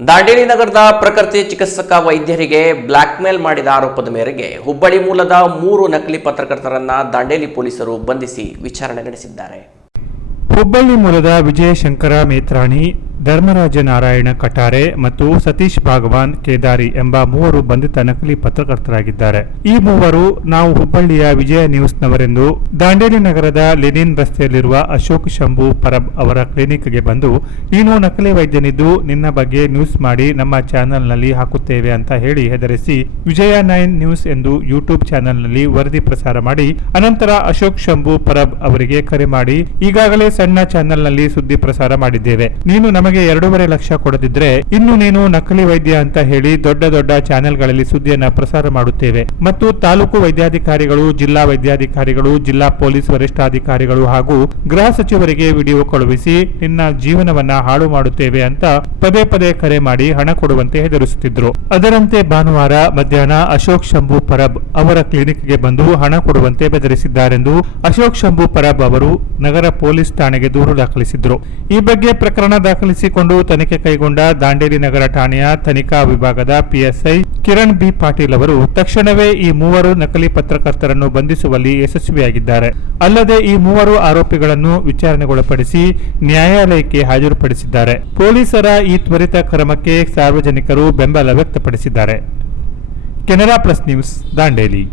ದಾಂಡೇಲಿ ನಗರದ ಪ್ರಕೃತಿ ಚಿಕಿತ್ಸಕ ವೈದ್ಯರಿಗೆ ಬ್ಲಾಕ್ ಮೇಲ್ ಮಾಡಿದ ಆರೋಪದ ಮೇರೆಗೆ ಹುಬ್ಬಳ್ಳಿ ಮೂಲದ 3 ನಕಲಿ ಪತ್ರಕರ್ತರನ್ನ ದಾಂಡೇಲಿ ಪೊಲೀಸರು ಬಂಧಿಸಿ ವಿಚಾರಣೆ ನಡೆಸಿದ್ದಾರೆ. ಹುಬ್ಬಳ್ಳಿ ಮೂಲದ ವಿಜಯಶಂಕರ ಮೇತ್ರಾಣಿ, ಧರ್ಮರಾಜ ನಾರಾಯಣ ಕಟಾರೆ ಮತ್ತು ಸತೀಶ್ ಭಾಗವಾನ್ ಕೇದಾರಿ ಎಂಬ 3 ಬಂಧಿತ ನಕಲಿ ಪತ್ರಕರ್ತರಾಗಿದ್ದಾರೆ. ಈ ಮೂವರು ನಾವು ಹುಬ್ಬಳ್ಳಿಯ ವಿಜಯ ನ್ಯೂಸ್ನವರೆಂದು ದಾಂಡೇಲಿ ನಗರದ ಲೆನಿನ್ ರಸ್ತೆಯಲ್ಲಿರುವ ಅಶೋಕ್ ಶಂಭು ಪರಬ್ ಅವರ ಕ್ಲಿನಿಕ್ಗೆ ಬಂದು, ನೀನು ನಕಲಿ ವೈದ್ಯನಿದ್ದು ನಿನ್ನ ಬಗ್ಗೆ ನ್ಯೂಸ್ ಮಾಡಿ ನಮ್ಮ ಚಾನೆಲ್ನಲ್ಲಿ ಹಾಕುತ್ತೇವೆ ಅಂತ ಹೇಳಿ ಹೆದರಿಸಿ ವಿಜಯ 9 ನ್ಯೂಸ್ ಎಂದು ಯೂಟ್ಯೂಬ್ ಚಾನೆಲ್ನಲ್ಲಿ ವರದಿ ಪ್ರಸಾರ ಮಾಡಿ, ಅನಂತರ ಅಶೋಕ್ ಶಂಭು ಪರಬ್ ಅವರಿಗೆ ಕರೆ ಮಾಡಿ, ಈಗಾಗಲೇ ಸಣ್ಣ ಚಾನೆಲ್ನಲ್ಲಿ ಸುದ್ದಿ ಪ್ರಸಾರ ಮಾಡಿದ್ದೇವೆ, ನೀನು ನಮಗೆ 2.5 ಲಕ್ಷ ಕೊಡದಿದ್ರೆ ಇನ್ನು ನೀನು ನಕಲಿ ವೈದ್ಯ ಅಂತ ಹೇಳಿ ದೊಡ್ಡ ದೊಡ್ಡ ಚಾನೆಲ್ಗಳಲ್ಲಿ ಸುದ್ದಿಯನ್ನ ಪ್ರಸಾರ ಮಾಡುತ್ತೇವೆ ಮತ್ತು ತಾಲೂಕು ವೈದ್ಯಾಧಿಕಾರಿಗಳು, ಜಿಲ್ಲಾ ವೈದ್ಯಾಧಿಕಾರಿಗಳು, ಜಿಲ್ಲಾ ಪೊಲೀಸ್ ವರಿಷ್ಠಾಧಿಕಾರಿಗಳು ಹಾಗೂ ಗೃಹ ಸಚಿವರಿಗೆ ವಿಡಿಯೋ ಕಳುಹಿಸಿ ನಿನ್ನ ಜೀವನವನ್ನ ಹಾಳು ಮಾಡುತ್ತೇವೆ ಅಂತ ಪದೇ ಪದೇ ಕರೆ ಮಾಡಿ ಹಣ ಕೊಡುವಂತೆ ಹೆದರಿಸುತ್ತಿದ್ರು. ಅದರಂತೆ ಭಾನುವಾರ ಮಧ್ಯಾಹ್ನ ಅಶೋಕ್ ಶಂಭು ಪರಬ್ ಅವರ ಕ್ಲಿನಿಕ್ಗೆ ಬಂದು ಹಣ ಕೊಡುವಂತೆ ಬೆದರಿಸಿದ್ದಾರೆಂದು ಅಶೋಕ್ ಶಂಭು ಪರಬ್ ಅವರು ನಗರ ಪೊಲೀಸ್ ಠಾಣೆಗೆ ದೂರು ದಾಖಲಿಸಿದ್ರು. ಈ ಬಗ್ಗೆ ಪ್ರಕರಣ ದಾಖಲಿಸಿಕೊಂಡು ತನಿಖೆ ಕೈಗೊಂಡ ದಾಂಡೇಲಿ ನಗರ ಠಾಣೆಯ ತನಿಖಾ ವಿಭಾಗದ ಪಿಎಸ್ಐ ಕಿರಣ್ ಬಿ ಪಾಟೀಲ್ ಅವರು ತಕ್ಷಣವೇ ಈ 3 ನಕಲಿ ಪತ್ರಕರ್ತರನ್ನು ಬಂಧಿಸುವಲ್ಲಿ ಯಶಸ್ವಿಯಾಗಿದ್ದಾರೆ. ಅಲ್ಲದೆ ಈ 3 ಆರೋಪಿಗಳನ್ನು ವಿಚಾರಣೆಗೊಳಪಡಿಸಿ ನ್ಯಾಯಾಲಯಕ್ಕೆ ಹಾಜರುಪಡಿಸಿದ್ದಾರೆ. ಪೊಲೀಸರ ಈ ತ್ವರಿತ ಕ್ರಮಕ್ಕೆ ಸಾರ್ವಜನಿಕರು ಬೆಂಬಲ ವ್ಯಕ್ತಪಡಿಸಿದ್ದಾರೆ. Canara plus news, Dandeli.